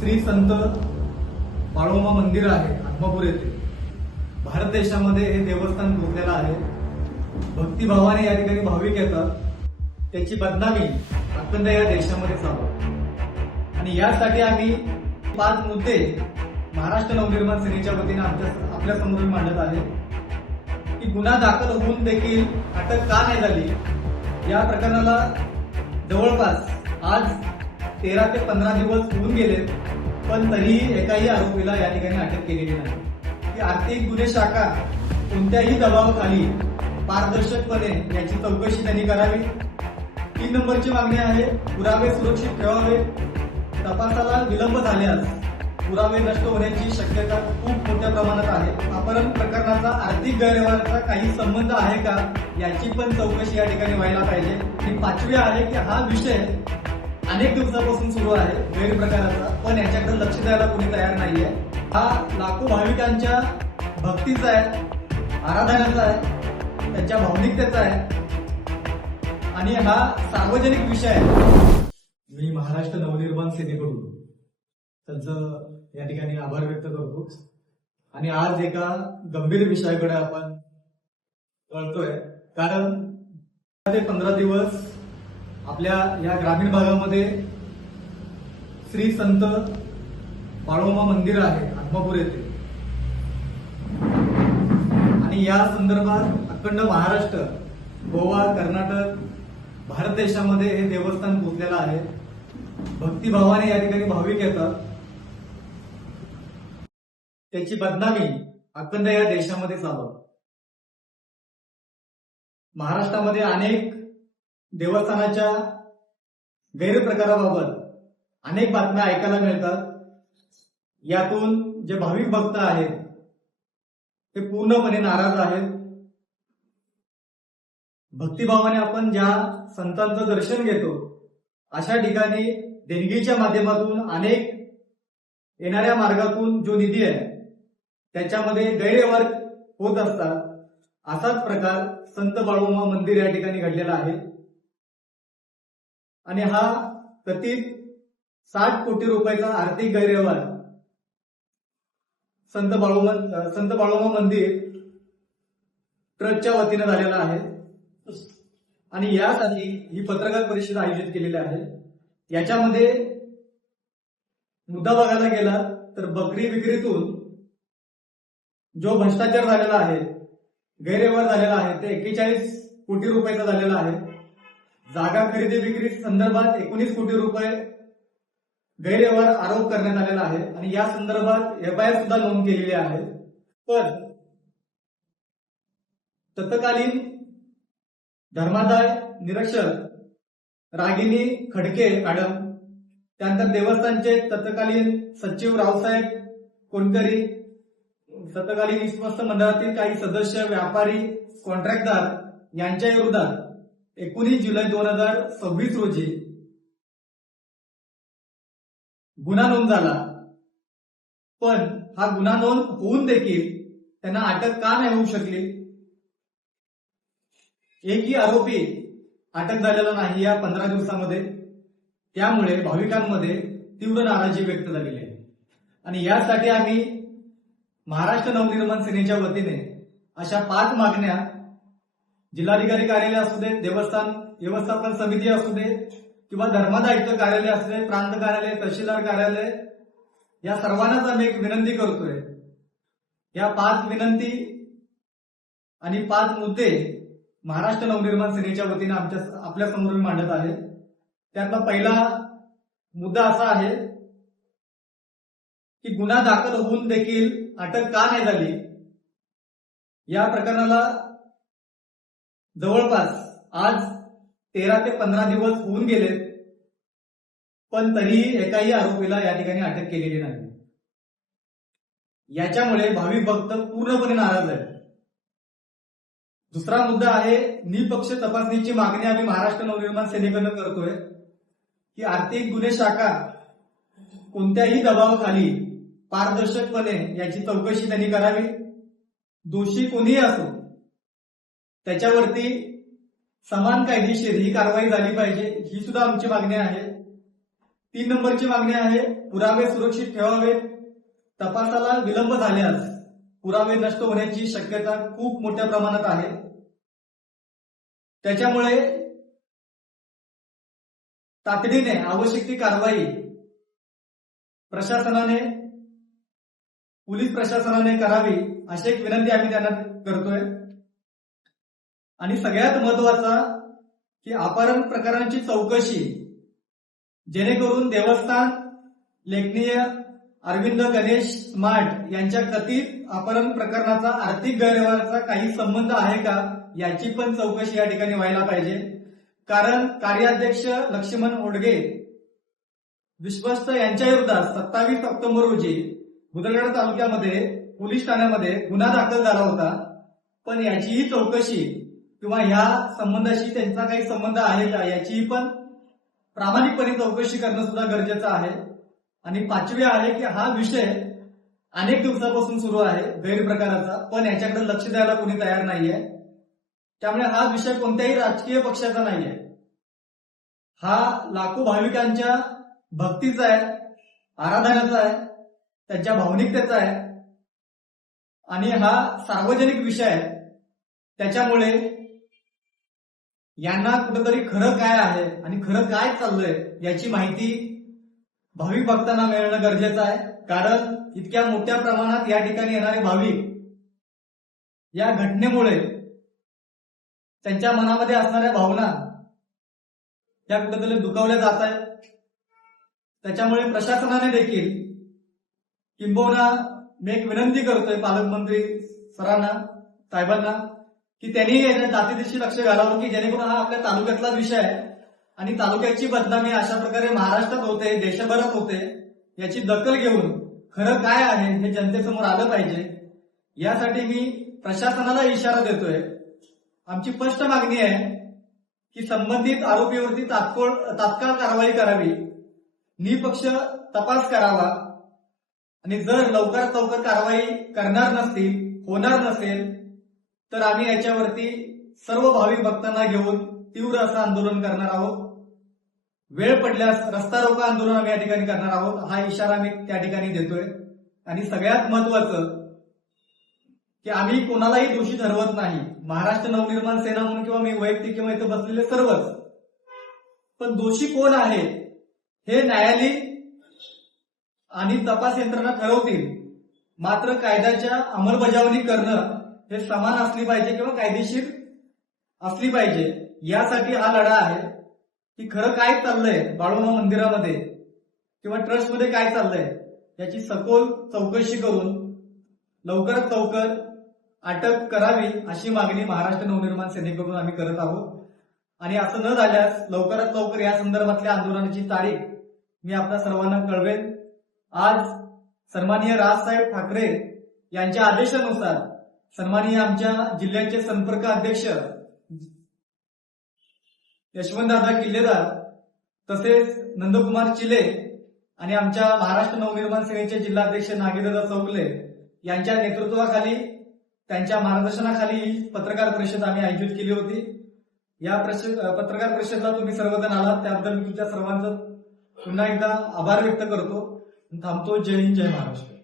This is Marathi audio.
श्री संत बाळोमा मंदिर आहे आत्मापूर येथे. भारत देशामध्ये हे देवस्थान पोहोचलेलं आहे. भक्तिभावाने या ठिकाणी भाविक येतात. त्याची बदनामी अखंड या देशामध्ये चालू आणि यासाठी आम्ही 5 मुद्दे महाराष्ट्र नवनिर्माण सेनेच्या वतीने आपल्या समोर मांडत आहे की गुन्हा दाखल होऊन देखील अटक का नाही झाली. या प्रकरणाला जवळपास आज 13 ते 15 दिवस होऊन गेले, पण तरीही एकाही आरोपीला या ठिकाणी अटक केलेली नाही. की आर्थिक गुन्हे शाखा कोणत्याही दबावाखाली पारदर्शकपणे याची चौकशी त्यांनी करावी. 3 नंबरची मागणी आहे, पुरावे सुरक्षित ठेवावे. तपासाला विलंब झाल्यास पुरावे नष्ट होण्याची शक्यता खूप मोठ्या प्रमाणात आहे. अपहरण प्रकरणाचा आर्थिक गैरव्यवहाराचा काही संबंध आहे का याची पण चौकशी या ठिकाणी व्हायला पाहिजे. आणि 5वी आहे की हा विषय अनेक दिवसापासून सुरू आहे गैरप्रकाराचा, पण याच्याकडे लक्ष द्यायला कोणी तयार नाहीये. हा लाखो भाविकांच्या भक्तीचा आहे, आराधनाचा आहे, त्यांच्या भावनिकतेचा आहे आणि हा सार्वजनिक विषय आहे. मी महाराष्ट्र नवनिर्माण सेनेकडून त्यांचं या ठिकाणी आभार व्यक्त करतो. आणि आज एका गंभीर विषयाकडे आपण वळतोय, कारण ते 15 दिवस आपल्या या ग्रामीण भागामध्ये श्री संत बाळोमा मंदिर आहे आत्मापूर येथे. आणि या संदर्भात अखंड महाराष्ट्र, गोवा, कर्नाटक, भारत देशामध्ये हे देवस्थान पोहोचलेलं आहे. भक्तिभावाने या ठिकाणी भाविक येतात. त्याची बदनामी अखंड या देशामध्ये चालू. महाराष्ट्रामध्ये अनेक देवस्थानाच्या गैरप्रकाराबाबत अनेक बातम्या ऐकायला मिळतात. यातून जे भाविक भक्त आहेत ते पूर्णपणे नाराज आहेत. भक्तिभावाने आपण ज्या संतांचं दर्शन घेतो अशा ठिकाणी देणगीच्या माध्यमातून अनेक येणाऱ्या मार्गातून जो निधी आहे त्याच्यामध्ये गैरव्यवहार होत असतात. असाच प्रकार संत बाळोमा मंदिर या ठिकाणी घडलेला आहे. आणि हा कथित 60 कोटी रुपयाचा आर्थिक गैरव्यवहार संत बाळोमा मंदिर ट्रस्टच्या वतीने झालेला आहे. आणि यासाठी ही पत्रकार परिषद आयोजित केलेली आहे. याच्यामध्ये मुद्दा बघायला गेला तर बकरी विक्रीतून जो भ्रष्टाचार झालेला आहे, गैरव्यवहार झालेला आहे, ते 41 कोटी रुपयाचा झालेला आहे. जागा खरेदी विक्री संदर्भात 19 कोटी रुपये गैरव्यवहार आरोप करण्यात आलेला आहे. आणि या संदर्भात FIR सुद्धा नोंद केलेली आहे. पण तत्कालीन धर्मादाय निरीक्षक रागिनी खडके मॅडम, त्यानंतर देवस्थानचे तत्कालीन सचिव रावसाहेब कोणकरी, तत्कालीन विश्वस्त मंडळातील काही सदस्य, व्यापारी, कॉन्ट्रॅक्टदार यांच्या विरोधात 19 जुलै 2026 रोजी गुन्हा नोंद झाला. पण हा गुन्हा नोंद होऊन देखील त्यांना अटक का नाही होऊ शकली. एकही आरोपी अटक झालेला नाही या 15 दिवसामध्ये. त्यामुळे भाविकांमध्ये तीव्र नाराजी व्यक्त झालेली आहे. आणि यासाठी आम्ही महाराष्ट्र नवनिर्माण सेनेच्या वतीने अशा 5 मागण्या जिल्हाधिकारी कार्यालय असू दे, देवस्थान व्यवस्थापन समिती असू दे किंवा धर्मादायित्व कार्यालय असू दे, प्रांत कार्यालय, तहसीलदार कार्यालय, या सर्वांनाच आम्ही एक विनंती करतोय. या 5 विनंती आणि 5 मुद्दे महाराष्ट्र नवनिर्माण सेनेच्या वतीने आपल्या समोर मांडत आहे. त्यातला पहिला मुद्दा असा आहे की गुन्हा दाखल होऊन देखील अटक का नाही झाली. या प्रकरणाला जवळपास आज 13 ते 15 दिवस होऊन गेले, पण तरीही एकाही आरोपीला या ठिकाणी अटक केलेली नाही. याच्यामुळे भाविक भक्त पूर्णपणे नाराज आहेत. दुसरा मुद्दा आहे, निपक्ष तपासणीची मागणी आम्ही महाराष्ट्र नवनिर्माण सेनेकडून करतोय की आर्थिक गुन्हे शाखा कोणत्याही दबावाखाली पारदर्शकपणे याची चौकशी त्यांनी करावी. दोषी कोणीही असो त्याच्यावरती समान कायदेशीर ही कारवाई झाली पाहिजे, ही सुद्धा आमची मागणी आहे. 3 नंबरची मागणी आहे पुरावे सुरक्षित ठेवावेत. तपासाला विलंब झाल्यास पुरावे नष्ट होण्याची शक्यता खूप मोठ्या प्रमाणात आहे. त्याच्यामुळे तातडीने आवश्यक ती कारवाई प्रशासनाने, पोलीस प्रशासनाने करावी अशी एक विनंती आम्ही त्यांना करतोय. आणि सगळ्यात महत्वाचा की अपहरण प्रकरणाची चौकशी, जेणेकरून देवस्थान लेखनीय अरविंद गणेश स्मार्ट यांच्या कथित अपहरण प्रकरणाचा आर्थिक गैरव्यवहाराचा काही संबंध आहे का याची पण चौकशी या ठिकाणी व्हायला पाहिजे. कारण कार्याध्यक्ष लक्ष्मण ओडगे विश्वस्त यांच्या विरोधात 27 ऑक्टोबर रोजी बुदरगड तालुक्यामध्ये पोलीस ठाण्यामध्ये गुन्हा दाखल झाला होता. पण याचीही चौकशी किंवा ह्या संबंधाशी त्यांचा काही संबंध आहे का याचीही पण प्रामाणिकपणे चौकशी करणं सुद्धा गरजेचं आहे. आणि 5वी आहे की हा विषय अनेक दिवसापासून सुरू आहे गैरप्रकाराचा, पण याच्याकडे लक्ष द्यायला कोणी तयार नाहीये. त्यामुळे हा विषय कोणत्याही राजकीय पक्षाचा नाहीये. हा लाखो भाविकांच्या भक्तीचा आहे, आराधनाचा आहे, त्यांच्या भावनिकतेचा आहे आणि हा सार्वजनिक विषय आहे. त्याच्यामुळे यांना कुठेतरी खरं काय आहे आणि खरं काय चाललंय याची माहिती भाविक भक्तांना मिळणं गरजेचं आहे. कारण इतक्या मोठ्या प्रमाणात या ठिकाणी येणारे भाविक या घटनेमुळे त्यांच्या मनामध्ये असणाऱ्या भावना या कुठेतरी दुखावल्या जात आहेत. त्याच्यामुळे प्रशासनाने देखील, किंबहुना मी एक विनंती करतोय पालकमंत्री सरांना, साहेबांना, की त्यांनी याच्या जातीदिशी लक्ष घालावं की जेणेकरून हा आपल्या तालुक्यातला विषय आहे आणि तालुक्याची बदनामी अशा प्रकारे महाराष्ट्रात होते, देशभरात होते, याची दखल घेऊन खरं काय आहे हे जनतेसमोर आलं पाहिजे. यासाठी मी प्रशासनाला इशारा देतोय. आमची स्पष्ट मागणी आहे की संबंधित आरोपीवरती तात्काळ कारवाई करावी, निपक्ष तपास करावा आणि जर लवकरात लवकर कारवाई करणार नसतील, होणार नसेल तर आम्ही याच्यावरती सर्व भाविक भक्तांना घेऊन तीव्र असं आंदोलन करणार आहोत. वेळ पडल्यास रस्ता रोको आंदोलन आम्ही या ठिकाणी करणार आहोत. हा इशारा मी त्या ठिकाणी देतोय. आणि सगळ्यात महत्वाचं की आम्ही कोणालाही दोषी ठरवत नाही. महाराष्ट्र नवनिर्माण सेना म्हणून किंवा मी वैयक्तिक किंवा इथं बसलेले सर्वच, पण दोषी कोण आहे हे न्यायालयीन आणि तपास यंत्रणा ठरवतील. मात्र कायद्याच्या अंमलबजावणी करणं हे समान असली पाहिजे किंवा कायदेशीर असली पाहिजे. यासाठी हा लढा आहे की खरं काय चाललंय बाळूमामा मंदिरामध्ये किंवा ट्रस्टमध्ये काय चाललंय याची सखोल चौकशी करून लवकरात लवकर अटक करावी अशी मागणी महाराष्ट्र नवनिर्माण सेनेकडून आम्ही करत आहोत. आणि असं न झाल्यास लवकरात लवकर या संदर्भातल्या आंदोलनाची तारीख मी आपल्या सर्वांना कळवेन. आज सन्माननीय राजसाहेब ठाकरे यांच्या आदेशानुसार सन्माननीय आमच्या जिल्ह्याचे संपर्क अध्यक्ष यशवंतदादा किल्लेदार तसेच नंदकुमार चिले आणि आमच्या महाराष्ट्र नवनिर्माण सेनेचे जिल्हाध्यक्ष नागेदादा चौगले यांच्या नेतृत्वाखाली, त्यांच्या मार्गदर्शनाखाली ही पत्रकार परिषद आम्ही आयोजित केली होती. या पत्रकार परिषदेला तुम्ही सर्वजण आलात त्याबद्दल मी तुमच्या सर्वांचं पुन्हा एकदा आभार व्यक्त करतो. थांबतो. जय हिंद, जय महाराष्ट्र.